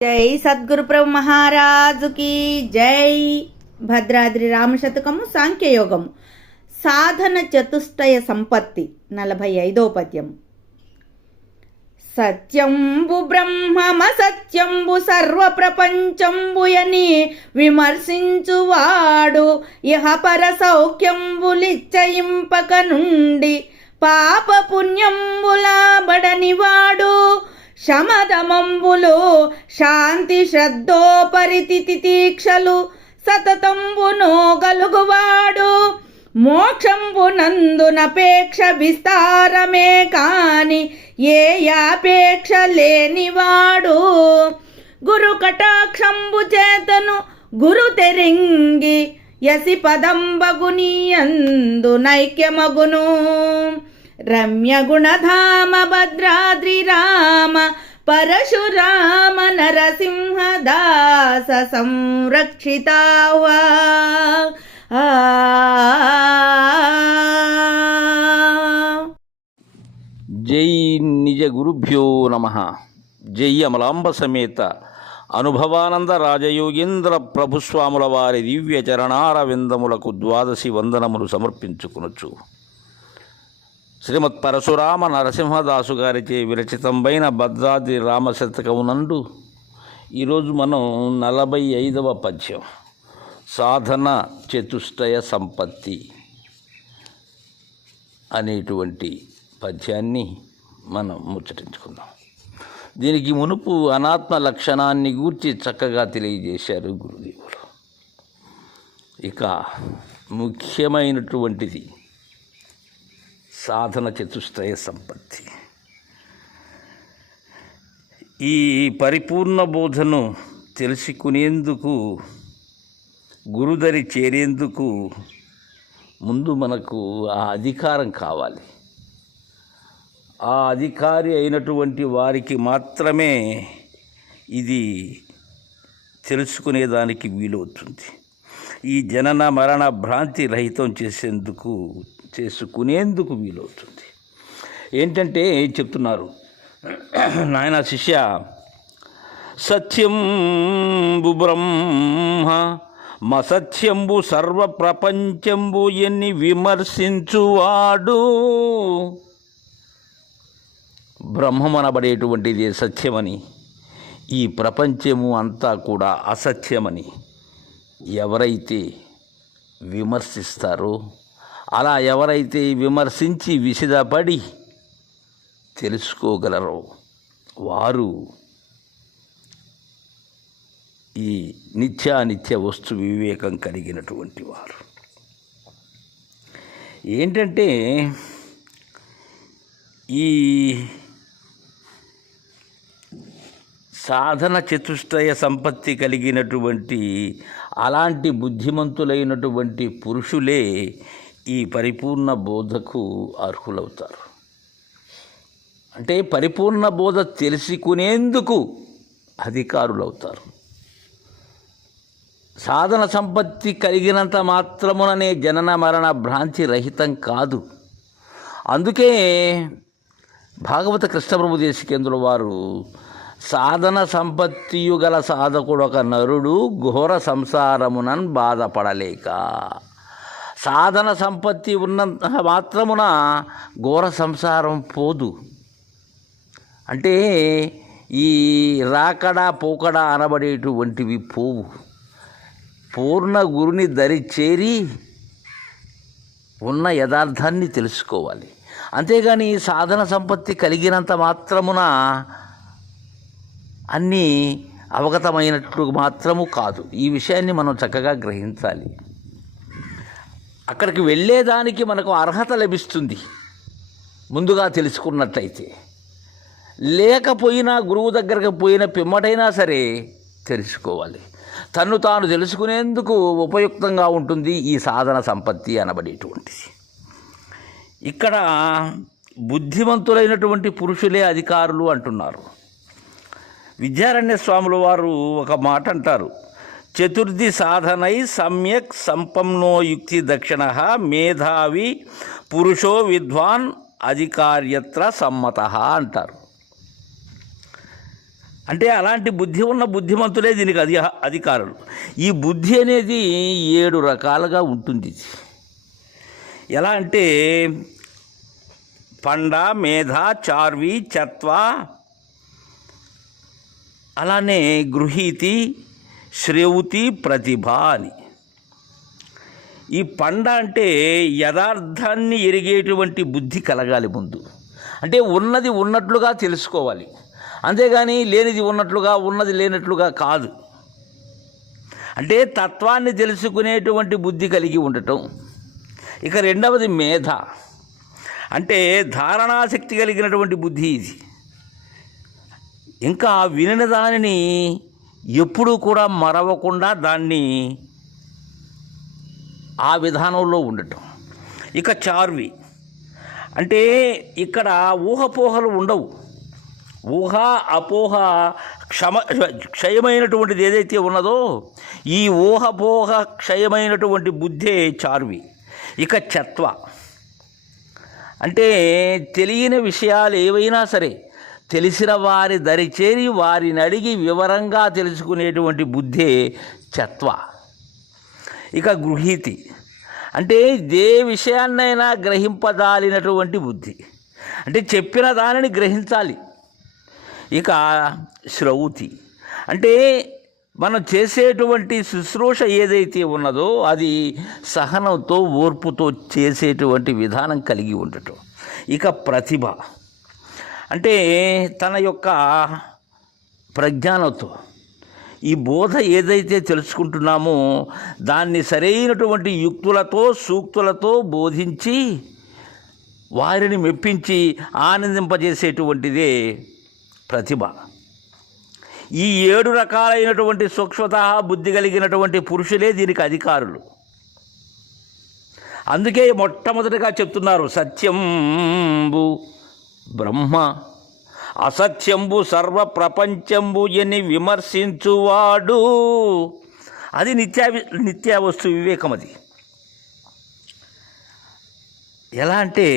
జై సద్గురు ప్రభు మహారాజుకి జై. భద్రాద్రి రామశతకము సాంఖ్యయోగము సాధన చతుష్టయ సంపత్తి 45వ పద్యము. సత్యంబు బ్రహ్మమ సత్యంబు సర్వ ప్రపంచంబుయని విమర్శించువాడు ఇహపర సౌఖ్యంబులిచ్చయింపక నుండి పాప పుణ్యంబులా బడనివాడు శమదమంబులు శాంతి శ్రద్ధోపరితి తితీక్షలు సతతంబును గలుగువాడు మోక్షంబునందునపేక్ష విస్తారమే కాని ఏ యాపేక్ష లేనివాడు గురు కటాక్షంబు చేతను గురు తెరింగి యసి పదంబగునియందు నైక్యమగును. రమ్య గుణధామ భద్రాద్రి రామ పరశురామ నరసింహదాస సంరక్షితావా. జై నిజ గురుభ్యో నమః. జై అమలాంబ సమేత అనుభవానంద రాజయోగేంద్ర ప్రభుస్వాముల వారి దివ్య చరణారవిందములకు ద్వాదశి వందనములు సమర్పించుకునొచ్చు. శ్రీమత్ పరశురామ నరసింహదాసు గారిచే విరచితంబైన భద్రాద్రి రామశతకమునందు ఈరోజు మనం 45వ పద్యం సాధన చతుష్టయ సంపత్తి అనేటువంటి పద్యాన్ని మనం ముచ్చటించుకుందాం. దీనికి మునుపు అనాత్మ లక్షణాన్ని గూర్చి చక్కగా తెలియజేశారు గురుదేవులు. ఇక ముఖ్యమైనటువంటిది సాధన చతుష్టయ సంపత్తి. ఈ పరిపూర్ణ బోధను తెలుసుకునేందుకు గురుదరి చేరేందుకు ముందు మనకు ఆ అధికారం కావాలి. ఆ అధికారి అయినటువంటి వారికి మాత్రమే ఇది తెలుసుకునేదానికి వీలవుతుంది. ఈ జనన మరణ భ్రాంతి రహితం చేసుకునేందుకు వీలవుతుంది. ఏంటంటే చెప్తున్నారు నాయన శిష్య, సత్యంబు బ్రహ్మ మసత్యంబు సర్వ ప్రపంచంబు ఎన్ని విమర్శించువాడు. బ్రహ్మమనబడేటువంటిది సత్యమని, ఈ ప్రపంచము అంతా కూడా అసత్యమని ఎవరైతే విమర్శిస్తారో, అలా ఎవరైతే విమర్శించి విసిదపడి తెలుసుకోగలరో వారు ఈ నిత్యానిత్య వస్తు వివేకం కలిగినటువంటి వారు. ఏంటంటే ఈ సాధన చతుష్టయ సంపత్తి కలిగినటువంటి అలాంటి బుద్ధిమంతులైనటువంటి పురుషులే ఈ పరిపూర్ణ బోధకు అర్హులవుతారు. అంటే పరిపూర్ణ బోధ తెలుసుకునేందుకు అధికారులవుతారు. సాధన సంపత్తి కలిగినంత మాత్రముననే జనన మరణ భ్రాంతి రహితం కాదు. అందుకే భాగవత కృష్ణప్రభు దేశికేంద్రుల వారు సాధన సంపత్తియు గల సాధకుడొక నరుడు ఘోర సంసారమునన్ బాధపడలేక. సాధన సంపత్తి ఉన్నంత మాత్రమున ఘోర సంసారం పోదు. అంటే ఈ రాకడా పోకడా అనబడేటువంటివి పోవు. పూర్ణ గురుని దరి చేరి ఉన్న యథార్థాన్ని తెలుసుకోవాలి. అంతేగాని సాధన సంపత్తి కలిగినంత మాత్రమున అన్నీ అవగతమైనట్లు మాత్రము కాదు. ఈ విషయాన్ని మనం చక్కగా గ్రహించాలి. అక్కడికి వెళ్ళేదానికి మనకు అర్హత లభిస్తుంది ముందుగా తెలుసుకున్నట్లయితే. లేకపోయినా గురువు దగ్గరకు పోయిన పిమ్మటైనా సరే తెలుసుకోవాలి. తన్ను తాను తెలుసుకునేందుకు ఉపయుక్తంగా ఉంటుంది ఈ సాధన సంపత్తి అనబడేటువంటిది. ఇక్కడ బుద్ధిమంతులైనటువంటి పురుషులే అధికారులు అంటున్నారు. విద్యారణ్య స్వాముల వారు ఒక మాట అంటారు, చతుర్థి సాధనై సమ్యక్ సంపన్నో యుక్తి దక్షిణ మేధావి పురుషో విద్వాన్ అధికార్యత్ర సమ్మత అంటారు. అంటే అలాంటి బుద్ధి ఉన్న బుద్ధిమంతులే దీనికి అధికారులు. ఈ బుద్ధి అనేది 7 రకాలుగా ఉంటుంది. ఎలా అంటే పండ, మేధ, చార్వి, చత్వ, అలానే గృహీతి, శ్రౌతి, ప్రతిభ అని. ఈ పండ అంటే యథార్థాన్ని ఎరిగేటువంటి బుద్ధి కలగాలి ముందు. అంటే ఉన్నది ఉన్నట్లుగా తెలుసుకోవాలి, అంతేగాని లేనిది ఉన్నట్లుగా ఉన్నది లేనట్లుగా కాదు. అంటే తత్వాన్ని తెలుసుకునేటువంటి బుద్ధి కలిగి ఉండటం. ఇక రెండవది మేధ, అంటే ధారణాశక్తి కలిగినటువంటి బుద్ధి ఇది. ఇంకా వినిన దానిని ఎప్పుడూ కూడా మరవకుండా దాన్ని ఆ విధానంలో ఉండటం. ఇక చార్వి అంటే ఇక్కడ ఊహపోహలు ఉండవు. ఊహ అపోహ క్షయమైనటువంటిది ఏదైతే ఉన్నదో ఈ ఊహపోహ క్షయమైనటువంటి బుద్ధే చార్వి. ఇక చత్వ అంటే తెలియని విషయాలు ఏవైనా సరే తెలిసిన వారి దరిచేరి వారిని అడిగి వివరంగా తెలుసుకునేటువంటి బుద్ధే చత్వ. ఇక గృహీతి అంటే ఏ విషయాన్నైనా గ్రహింపదాలినటువంటి బుద్ధి, అంటే చెప్పిన దానిని గ్రహించాలి. ఇక శ్రౌతి అంటే మనం చేసేటువంటి శుశ్రూష ఏదైతే ఉన్నదో అది సహనంతో ఓర్పుతో చేసేటువంటి విధానం కలిగి ఉండటం. ఇక ప్రతిభ అంటే తన యొక్క ప్రజ్ఞానంతో ఈ బోధ ఏదైతే తెలుసుకుంటున్నామో దాన్ని సరైనటువంటి యుక్తులతో సూక్తులతో బోధించి వారిని మెప్పించి ఆనందింపజేసేటువంటిదే ప్రతిభ. ఈ 7 రకాలైనటువంటి సూక్ష్మత బుద్ధి కలిగినటువంటి పురుషులే దీనికి అధికారులు. అందుకే మొట్టమొదటిగా చెప్తున్నారు సత్యంబు బ్రహ్మ, అసత్యంబు సర్వ ప్రపంచంబు అని విమర్శించువాడు. అది నిత్య వస్తు వివేకం. అది ఎలా అంటే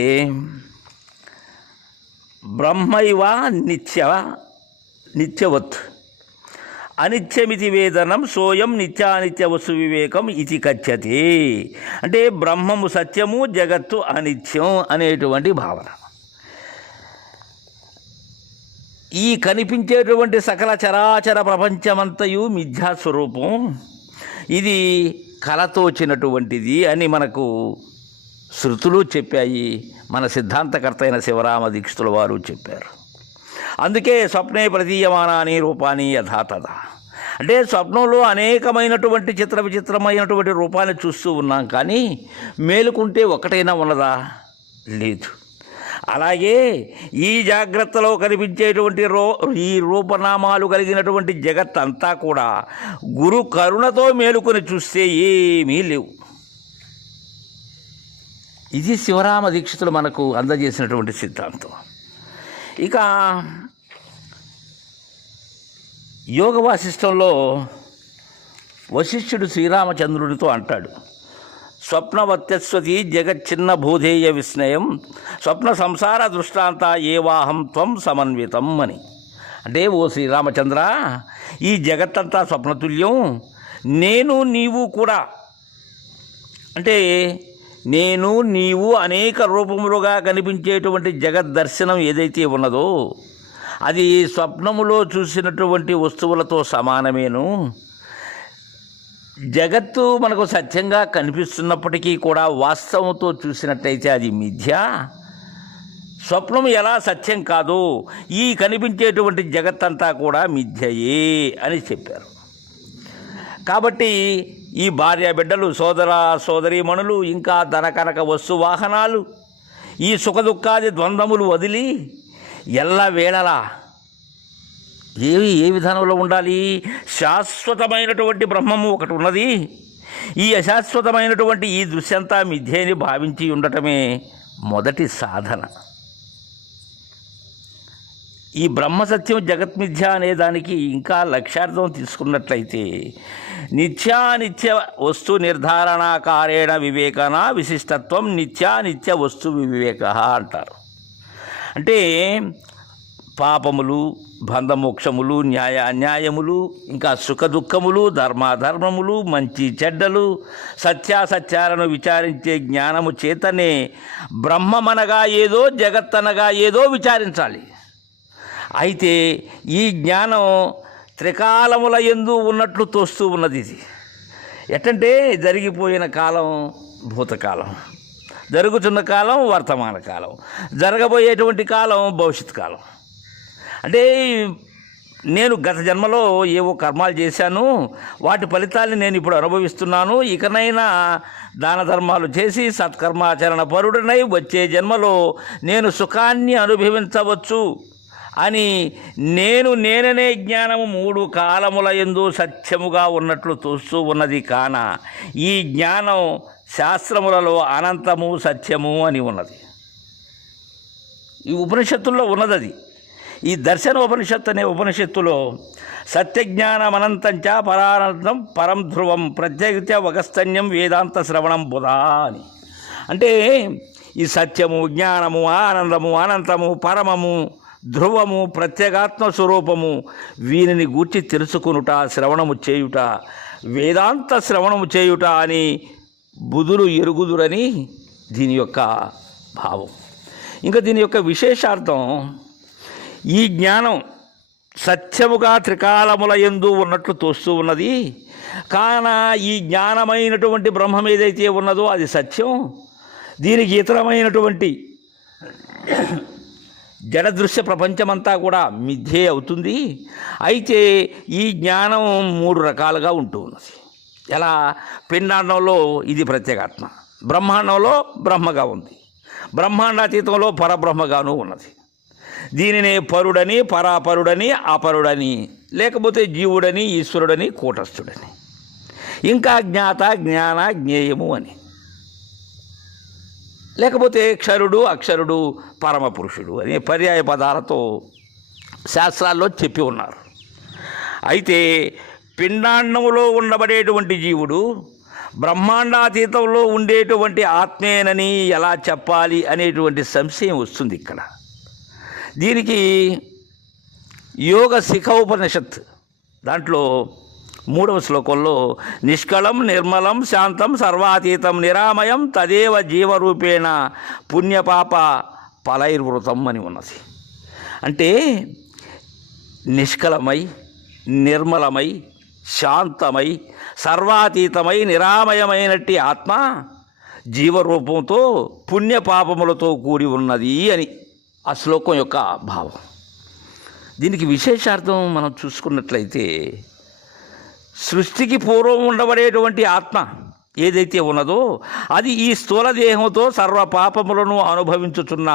బ్రహ్మైవ నిత్యవత్ అనిత్యమితి వేదనం సోయం నిత్యానిత్య వస్తు వివేకం ఇది కథ్యతే. అంటే బ్రహ్మము సత్యము, జగత్తు అనిత్యం అనేటువంటి భావన. ఈ కనిపించేటువంటి సకల చరాచర ప్రపంచమంతయు మిథ్యాస్వరూపం, ఇది కలతోచినటువంటిది అని మనకు శృతులు చెప్పాయి. మన సిద్ధాంతకర్త అయిన శివరామ దీక్షితుల వారు చెప్పారు. అందుకే స్వప్నే ప్రతీయమానాని రూపాన్ని యథాతథా, అంటే స్వప్నంలో అనేకమైనటువంటి విచిత్రమైనటువంటి రూపాన్ని చూస్తూ ఉన్నాం, కానీ మేలుకుంటే ఒకటైనా ఉన్నదా? లేదు. అలాగే ఈ జాగ్రత్తలో కనిపించేటువంటి ఈ రూపనామాలు కలిగినటువంటి జగత్ అంతా కూడా గురు కరుణతో మేలుకొని చూస్తే ఏమీ లేవు. ఇది శివరామ దీక్షితులు మనకు అందజేసినటువంటి సిద్ధాంతం. ఇక యోగ వాసిష్టంలో వశిష్ఠుడు శ్రీరామచంద్రుడితో అంటాడు, స్వప్నవత్యస్వతి జగచ్చిన్న భూధేయ విస్మయం స్వప్న సంసార దృష్టాంత ఏవాహం త్వం సమన్వితం అని. అంటే ఓ శ్రీరామచంద్ర, ఈ జగత్తంతా స్వప్నతుల్యం, నేను నీవు కూడా, అంటే నేను నీవు అనేక రూపములుగా కనిపించేటువంటి జగద్దర్శనం ఏదైతే ఉన్నదో అది స్వప్నములో చూసినటువంటి వస్తువులతో సమానమేను. జగత్తు మనకు సత్యంగా కనిపిస్తున్నప్పటికీ కూడా వాస్తవంతో చూసినట్టయితే అది మిథ్య. స్వప్నం ఎలా సత్యం కాదో ఈ కనిపించేటువంటి జగత్తంతా కూడా మిథ్యయే అని చెప్పారు. కాబట్టి ఈ భార్య బిడ్డలు, సోదర సోదరీమణులు, ఇంకా ధనకనక వస్తు వాహనాలు, ఈ సుఖదుఖాది ద్వంద్వములు వదిలి ఎల్లవేళలా ఏ విధానంలో ఉండాలి? శాశ్వతమైనటువంటి బ్రహ్మము ఒకటి ఉన్నది, ఈ అశాశ్వతమైనటువంటి ఈ దృశ్యంతా మిథ్యేని భావించి ఉండటమే మొదటి సాధన. ఈ బ్రహ్మసత్యం జగత్మిథ్య అనే దానికి ఇంకా లక్ష్యార్థం తీసుకున్నట్లయితే నిత్యానిత్య వస్తు నిర్ధారణాకారేణ వివేకన విశిష్టత్వం నిత్యానిత్య వస్తు వివేక అంటారు. అంటే పాపములు, బంధమోక్షములు, న్యాయ అన్యాయములు, ఇంకా సుఖదుఖములు, ధర్మాధర్మములు, మంచి చెడ్డలు, సత్యాసత్యాలను విచారించే జ్ఞానము చేతనే బ్రహ్మమనగా ఏదో, జగత్తనగా ఏదో విచారించాలి. అయితే ఈ జ్ఞానం త్రికాలముల యందు ఉన్నట్లు తోస్తూ ఉన్నది. ఇది ఎట్టంటే జరిగిపోయిన కాలం భూతకాలం, జరుగుతున్న కాలం వర్తమాన కాలం, జరగబోయేటువంటి కాలం భవిష్యత్ కాలం. అంటే నేను గత జన్మలో ఏవో కర్మాలు చేశాను, వాటి ఫలితాన్ని నేను ఇప్పుడు అనుభవిస్తున్నాను. ఇకనైనా దాన ధర్మాలు చేసి సత్కర్మాచరణ పరుడనై వచ్చే జన్మలో నేను సుఖాన్ని అనుభవించవచ్చు అని నేననే జ్ఞానము 3 కాలముల యందు సత్యముగా ఉన్నట్లు తోస్తూ ఉన్నది. కాన ఈ జ్ఞానం శాస్త్రములలో అనంతము, సత్యము అని ఉన్నది. ఈ ఉపనిషత్తుల్లో ఉన్నది. ఈ దర్శన ఉపనిషత్తు అనే ఉపనిషత్తులో సత్యజ్ఞానమనంతంచ పరానంతం పరం ధ్రువం ప్రత్యేకిత్య వగస్తన్యం వేదాంత శ్రవణం బుధా అని. అంటే ఈ సత్యము, జ్ఞానము, ఆనందము, అనంతము, పరమము, ధ్రువము, ప్రత్యేగాత్మ స్వరూపము, వీనిని గూర్చి తెలుసుకొనుట, శ్రవణము చేయుట, వేదాంత శ్రవణము చేయుట అని బుధులు ఎరుగుదురని దీని యొక్క భావం. ఇంకా దీని యొక్క విశేషార్థం, ఈ జ్ఞానం సత్యముగా త్రికాలముల యందు ఉన్నట్లు తోస్తూ ఉన్నది. కాన ఈ జ్ఞానమైనటువంటి బ్రహ్మం ఏదైతే ఉన్నదో అది సత్యం. దీనికి ఇతరమైనటువంటి జడదృశ్య ప్రపంచమంతా కూడా మిథ్యే అవుతుంది. అయితే ఈ జ్ఞానం 3 రకాలుగా ఉంటూ ఉన్నది. ఎలా? పిండాండంలో ఇది ప్రత్యేగాత్మ, బ్రహ్మాండంలో బ్రహ్మగా ఉంది, బ్రహ్మాండాతీతంలో పరబ్రహ్మగాను ఉన్నది. దీనినే పరుడని, పరాపరుడని, అపరుడని, లేకపోతే జీవుడని, ఈశ్వరుడని, కూటస్థుడని, ఇంకా జ్ఞాత, జ్ఞాన, జ్ఞేయము అని, లేకపోతే క్షరుడు, అక్షరుడు, పరమపురుషుడు అనే పర్యాయ పదాలతో శాస్త్రాల్లో చెప్పి ఉన్నారు. అయితే పిండాండంలో ఉండబడేటువంటి జీవుడు బ్రహ్మాండాతీతంలో ఉండేటువంటి ఆత్మేనని ఎలా చెప్పాలి అనేటువంటి సంశయం వస్తుంది ఇక్కడ. దీనికి యోగ శిఖోపనిషత్ దాంట్లో 3వ శ్లోకంలో నిష్కళం నిర్మలం శాంతం సర్వాతీతం నిరామయం తదేవ జీవరూపేణ పుణ్యపాప ఫలైర్వృతం అని ఉన్నది. అంటే నిష్కళమై, నిర్మలమై, శాంతమై, సర్వాతీతమై, నిరామయమైనట్టి ఆత్మ జీవరూపంతో పుణ్యపాపములతో కూడి ఉన్నది అని ఆ శ్లోకం యొక్క భావం. దీనికి విశేషార్థం మనం చూసుకున్నట్లయితే, సృష్టికి పూర్వం ఉండబడేటువంటి ఆత్మ ఏదైతే ఉన్నదో అది ఈ స్థూల దేహంతో సర్వ పాపములను అనుభవించుతున్న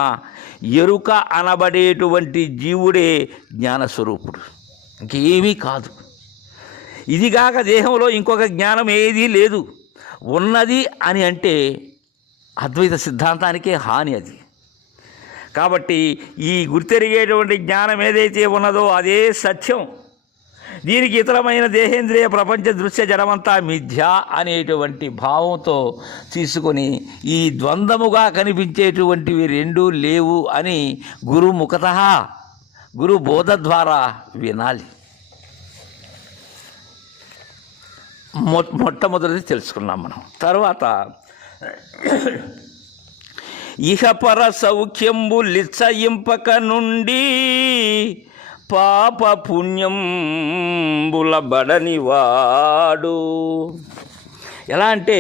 ఎరుక అనబడేటువంటి జీవుడే జ్ఞానస్వరూపుడు, ఇంకేమీ కాదు. ఇదిగాక దేహంలో ఇంకొక జ్ఞానం ఏదీ లేదు. ఉన్నది అని అంటే అద్వైత సిద్ధాంతానికే హాని అది. కాబట్టి ఈ గుర్తెరిగేటువంటి జ్ఞానం ఏదైతే ఉన్నదో అదే సత్యం. దీనికి ఇతరమైన దేహేంద్రియ ప్రపంచ దృశ్య జడమంతా మిథ్య అనేటువంటి భావంతో తీసుకొని ఈ ద్వంద్వముగా కనిపించేటువంటివి 2 లేవు అని గురుముఖతః, గురు బోధ ద్వారా వినాలి. మొట్టమొదటిది తెలుసుకున్నాం మనం. తర్వాత ఇహపర సౌఖ్యంబు లిచ్చయింపక నుండి పాప పుణ్యంబుల బడనివాడు. ఎలా అంటే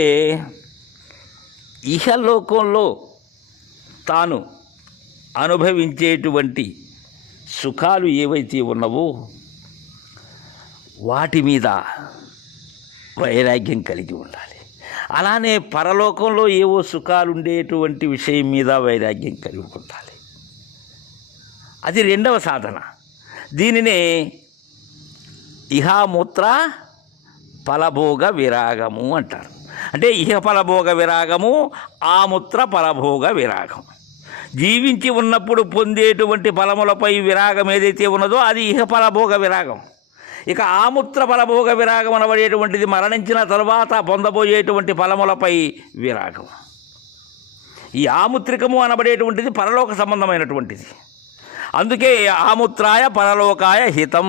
ఇహలోకంలో తాను అనుభవించేటువంటి సుఖాలు ఏవైతే ఉన్నవో వాటి మీద వైరాగ్యం కలిగి ఉండాలి. అలానే పరలోకంలో ఏవో సుఖాలు ఉండేటువంటి విషయం మీద వైరాగ్యం కలిగి ఉండాలి. అది 2వ సాధన. దీనినే ఇహామూత్ర ఫలభోగ విరాగము అంటారు. అంటే ఇహ ఫలభోగ విరాగము, ఆముత్ర ఫలభోగ విరాగం. జీవించి ఉన్నప్పుడు పొందేటువంటి ఫలములపై విరాగం ఏదైతే ఉన్నదో అది ఇహ ఫలభోగ విరాగం. ఇక ఆముత్ర ఫలభోగ విరాగం అనబడేటువంటిది మరణించిన తరువాత పొందబోయేటువంటి ఫలములపై విరాగం. ఈ ఆముత్రికము అనబడేటువంటిది పరలోక సంబంధమైనటువంటిది. అందుకే ఆముత్రాయ పరలోకాయ హితం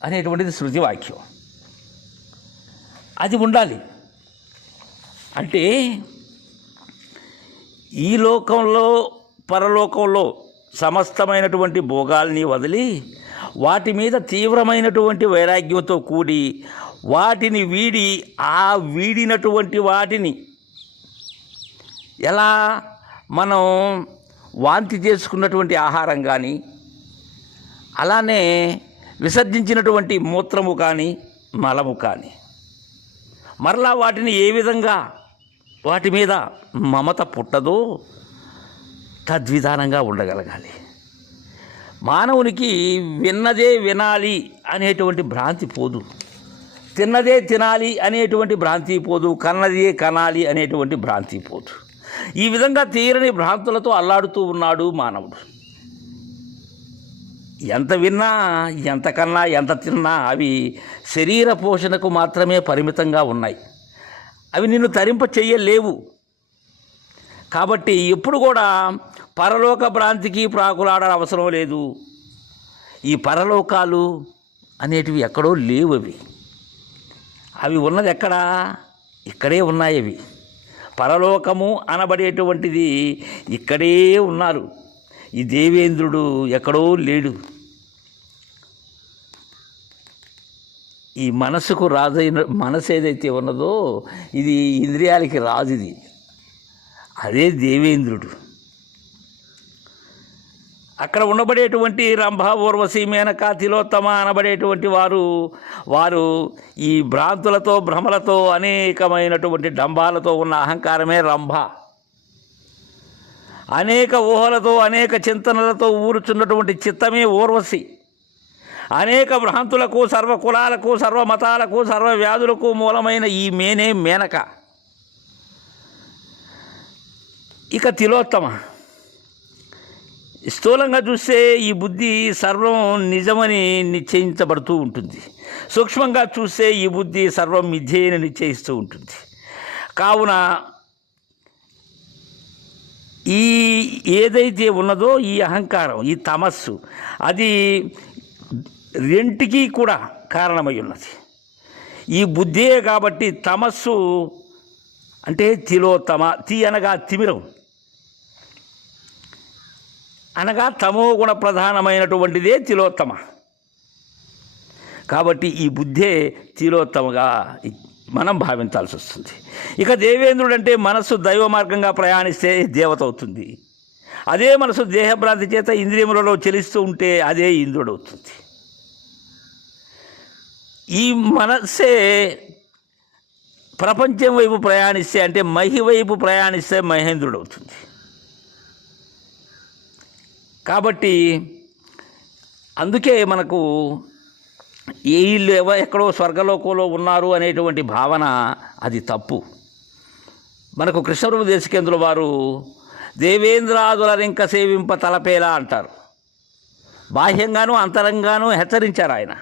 అనేటువంటిది శృతి వాక్యం. అది ఉండాలి. అంటే ఈ లోకంలో పరలోకంలో సమస్తమైనటువంటి భోగాల్ని వదిలి వాటి మీద తీవ్రమైనటువంటి వైరాగ్యంతో కూడి వాటిని వీడి ఆ వీడినటువంటి వాటిని ఎలా మనం వాంతి చేసుకున్నటువంటి ఆహారం కానీ అలానే విసర్జించినటువంటి మూత్రము కానీ మలము కానీ మరలా వాటిని ఏ విధంగా వాటి మీద మమత పుట్టదో తద్విధానంగా ఉండగలగాలి. మానవునికి విన్నదే వినాలి అనేటువంటి భ్రాంతి పోదు, తిన్నదే తినాలి అనేటువంటి భ్రాంతి పోదు, కన్నదే కనాలి అనేటువంటి భ్రాంతి పోదు. ఈ విధంగా తీరని భ్రాంతులతో అల్లాడుతూ ఉన్నాడు మానవుడు. ఎంత విన్నా, ఎంత కన్నా, ఎంత తిన్నా అవి శరీర పోషణకు మాత్రమే పరిమితంగా ఉన్నాయి. అవి నిన్ను తరింప చెయ్యలేవు. కాబట్టి ఎప్పుడు కూడా పరలోక భ్రాంతికి ప్రాకులాడ అవసరం లేదు. ఈ పరలోకాలు అనేటివి ఎక్కడో లేవు. అవి ఉన్నది ఎక్కడా? ఇక్కడే ఉన్నాయి. అవి పరలోకము అనబడేటువంటిది ఇక్కడే ఉన్నారు. ఈ దేవేంద్రుడు ఎక్కడో లేడు. ఈ మనసుకు రాజైన మనసు ఏదైతే ఉన్నదో ఇది ఇంద్రియాలకి రాజు. ఇది అదే దేవేంద్రుడు. అక్కడ ఉండబడేటువంటి రంభ, ఊర్వశి, మేనక, తిలోత్తమ అనబడేటువంటి వారు ఈ భ్రాంతులతో, భ్రమలతో, అనేకమైనటువంటి డంబాలతో ఉన్న అహంకారమే రంభ. అనేక ఊహలతో, అనేక చింతనలతో ఊరుచున్నటువంటి చిత్తమే ఊర్వశి. అనేక భ్రాంతులకు, సర్వ కులాలకు, సర్వ మతాలకు, సర్వ వ్యాధులకు మూలమైన ఈ మేనే మేనక. ఇక తిలోత్తమ. స్థూలంగా చూస్తే ఈ బుద్ధి సర్వం నిజమని నిశ్చయించబడుతూ ఉంటుంది. సూక్ష్మంగా చూస్తే ఈ బుద్ధి సర్వం మిథ్యే అని నిశ్చయిస్తూ ఉంటుంది. కావున ఈ ఏదైతే ఉన్నదో ఈ అహంకారం, ఈ తమస్సు, అది రెంటికి కూడా కారణమై ఉన్నది. ఈ బుద్ధే కాబట్టి తమస్సు అంటే తిలోత్తమ. తి అనగా తిమిరం, అనగా తమో గుణ ప్రధానమైనటువంటిదే తిలోత్తమ. కాబట్టి ఈ బుద్ధే తిలోత్తమగా మనం భావించాల్సి వస్తుంది. ఇక దేవేంద్రుడు అంటే మనస్సు దైవ మార్గంగా ప్రయాణిస్తే దేవత అవుతుంది. అదే మనసు దేహభ్రాంతి చేత ఇంద్రియములలో చెలిస్తూ ఉంటే అదే ఇంద్రుడు అవుతుంది. ఈ మనస్సే ప్రపంచం వైపు ప్రయాణిస్తే అంటే మహి వైపు ప్రయాణిస్తే మహేంద్రుడు అవుతుంది. కాబట్టి అందుకే మనకు వీళ్ళు ఎక్కడో స్వర్గలోకంలో ఉన్నారు అనేటువంటి భావన అది తప్పు. మనకు కృష్ణరూప దేశికేంద్రుల వారు దేవేంద్రాదుల రింక సేవింప తలపేలా అంటారు. బాహ్యంగానూ అంతరంగానూ హెచ్చరించారు ఆయన.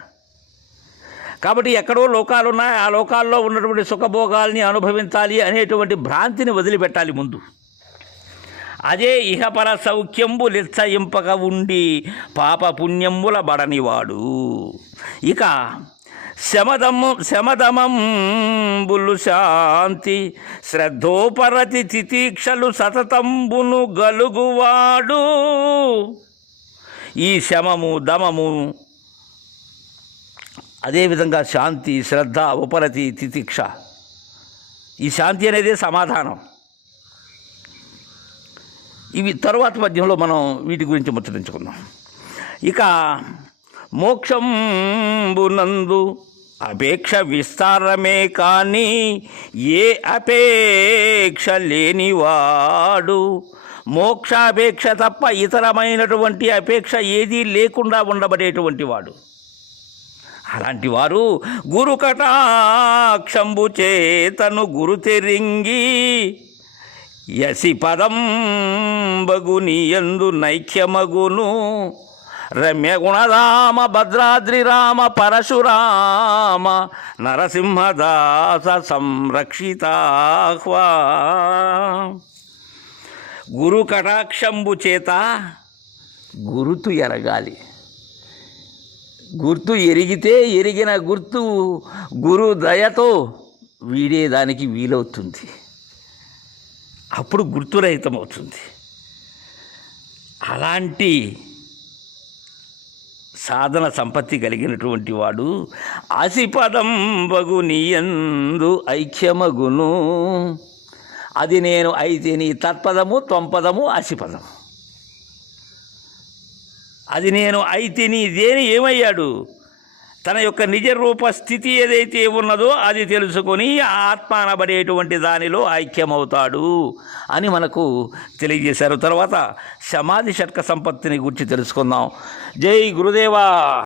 కాబట్టి ఎక్కడో లోకాలున్నాయి, ఆ లోకాల్లో ఉన్నటువంటి సుఖభోగాల్ని అనుభవించాలి అనేటువంటి భ్రాంతిని వదిలిపెట్టాలి ముందు. అదే ఇహపర సౌఖ్యంబు లిత్సయింపక ఉండి పాప పుణ్యంబుల బడనివాడు. ఇక శమదమంబులు శాంతి శ్రద్ధోపరతి తితీక్షలు సతతంబును గలుగువాడు. ఈ శమము, దమము, అదేవిధంగా శాంతి, శ్రద్ధ, ఉపరతి, తితిక్ష, ఈ శాంతి అనేది సమాధానం. ఇవి తరువాత పద్యంలో మనం వీటి గురించి ముచ్చరించుకుందాం. ఇక మోక్షంబునందు అపేక్ష విస్తారమే కానీ ఏ అపేక్ష లేనివాడు. మోక్షాపేక్ష తప్ప ఇతరమైనటువంటి అపేక్ష ఏదీ లేకుండా ఉండబడేటువంటి వాడు. అలాంటి వారు గురు కటాక్షంబు చేతను గురు తెరింగి యసి పదం బగుని యందు నైక్యమగును. రమ్య గుణరామ భద్రాద్రి రామ పరశురామ నరసింహదాస సంరక్షితాహ్వా. గురు కటాక్షంబు చేత గుర్తు ఎరగాలి. గుర్తు ఎరిగితే ఎరిగిన గుర్తు గురు దయతో వీడేదానికి వీలవుతుంది. అప్పుడు గుర్తురహితమవుతుంది. అలాంటి సాధన సంపత్తి కలిగినటువంటి వాడు ఆసిపదం బగునియందు ఐక్యమగును. అది నేను అయితే నీ తత్పదము త్వంపదము ఆసిపదము. అది నేను అయితే నీ దేని ఏమయ్యాడు? తన యొక్క నిజ రూప స్థితి ఏదైతే ఉన్నదో అది తెలుసుకొని ఆత్మ అనబడేటువంటి దానిలో ఐక్యమవుతాడు అని మనకు తెలియజేశారు. తర్వాత సమాధి షట్క సంపత్తిని గురించి తెలుసుకుందాం. జై గురుదేవా.